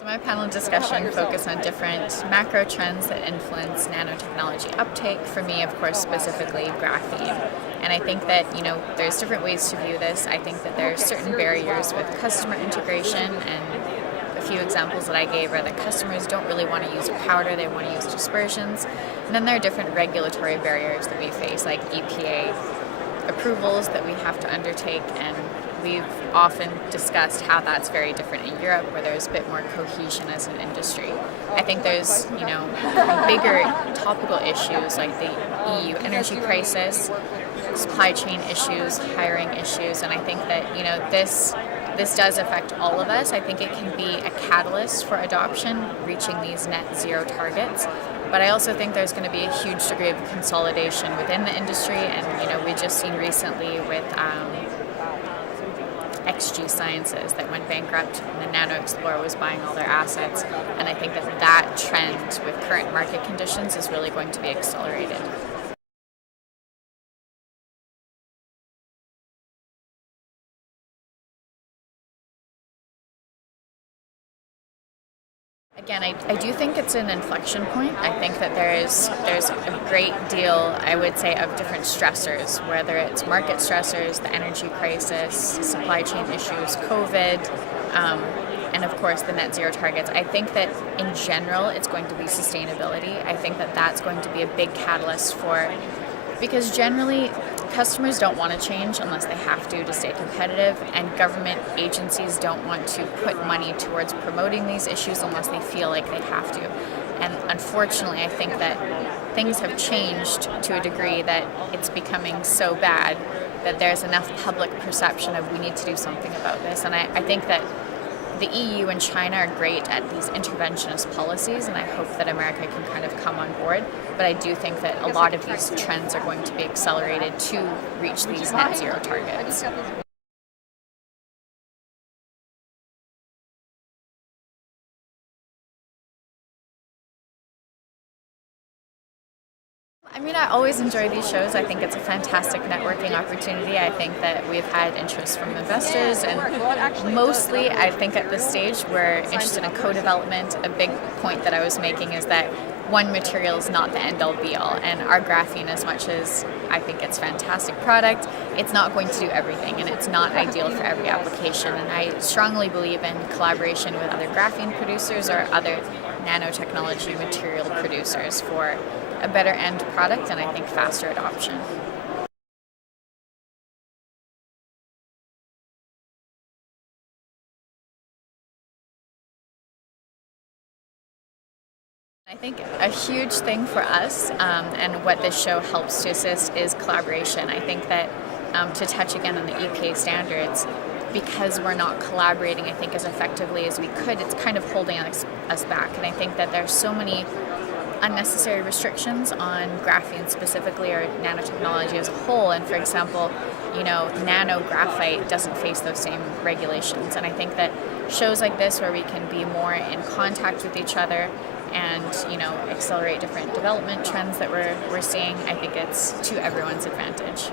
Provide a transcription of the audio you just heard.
So my panel discussion focused on different macro trends that influence nanotechnology uptake. For me, of course, specifically graphene. And I think that, there's different ways to view this. I think that there are certain barriers with customer integration, and a few examples that I gave are that customers don't really want to use powder, they want to use dispersions. And then there are different regulatory barriers that we face, like EPA approvals that we have to undertake, and we've often discussed how that's very different in Europe, where there's a bit more cohesion as an industry. I think there's, bigger topical issues like the EU energy crisis, supply chain issues, hiring issues, and I think that, this does affect all of us. I think it can be a catalyst for adoption, reaching these net zero targets. But I also think there's going to be a huge degree of consolidation within the industry, and we've just seen recently with XG Sciences that went bankrupt, and the Nano Explorer was buying all their assets, and I think that trend with current market conditions is really going to be accelerated. Again, I do think it's an inflection point. I think that there's a great deal, I would say, of different stressors, whether it's market stressors, the energy crisis, supply chain issues, COVID, and of course the net zero targets. I think that in general it's going to be sustainability. I think that that's going to be a big catalyst because generally customers don't want to change unless they have to stay competitive, and government agencies don't want to put money towards promoting these issues unless they feel like they have to. And unfortunately, I think that things have changed to a degree that it's becoming so bad that there's enough public perception of we need to do something about this. And I think that the EU and China are great at these interventionist policies, and I hope that America can kind of come on board. But I do think that a lot of these trends are going to be accelerated to reach these net zero targets. I always enjoy these shows. I think it's a fantastic networking opportunity. I think that we've had interest from investors, and mostly I think at this stage we're interested in co-development. A big point that I was making is that one material is not the end-all be-all, and our graphene, as much as I think it's a fantastic product, it's not going to do everything, and it's not ideal for every application. And I strongly believe in collaboration with other graphene producers or other nanotechnology material producers for a better end product, and I think faster adoption. I think a huge thing for us, and what this show helps to assist, is collaboration. I think that to touch again on the EPA standards, because we're not collaborating, I think, as effectively as we could, it's kind of holding us back. And I think that there's so many unnecessary restrictions on graphene specifically, or nanotechnology as a whole. And for example, nano graphite doesn't face those same regulations. And I think that shows like this, where we can be more in contact with each other and accelerate different development trends that we're seeing, I think it's to everyone's advantage.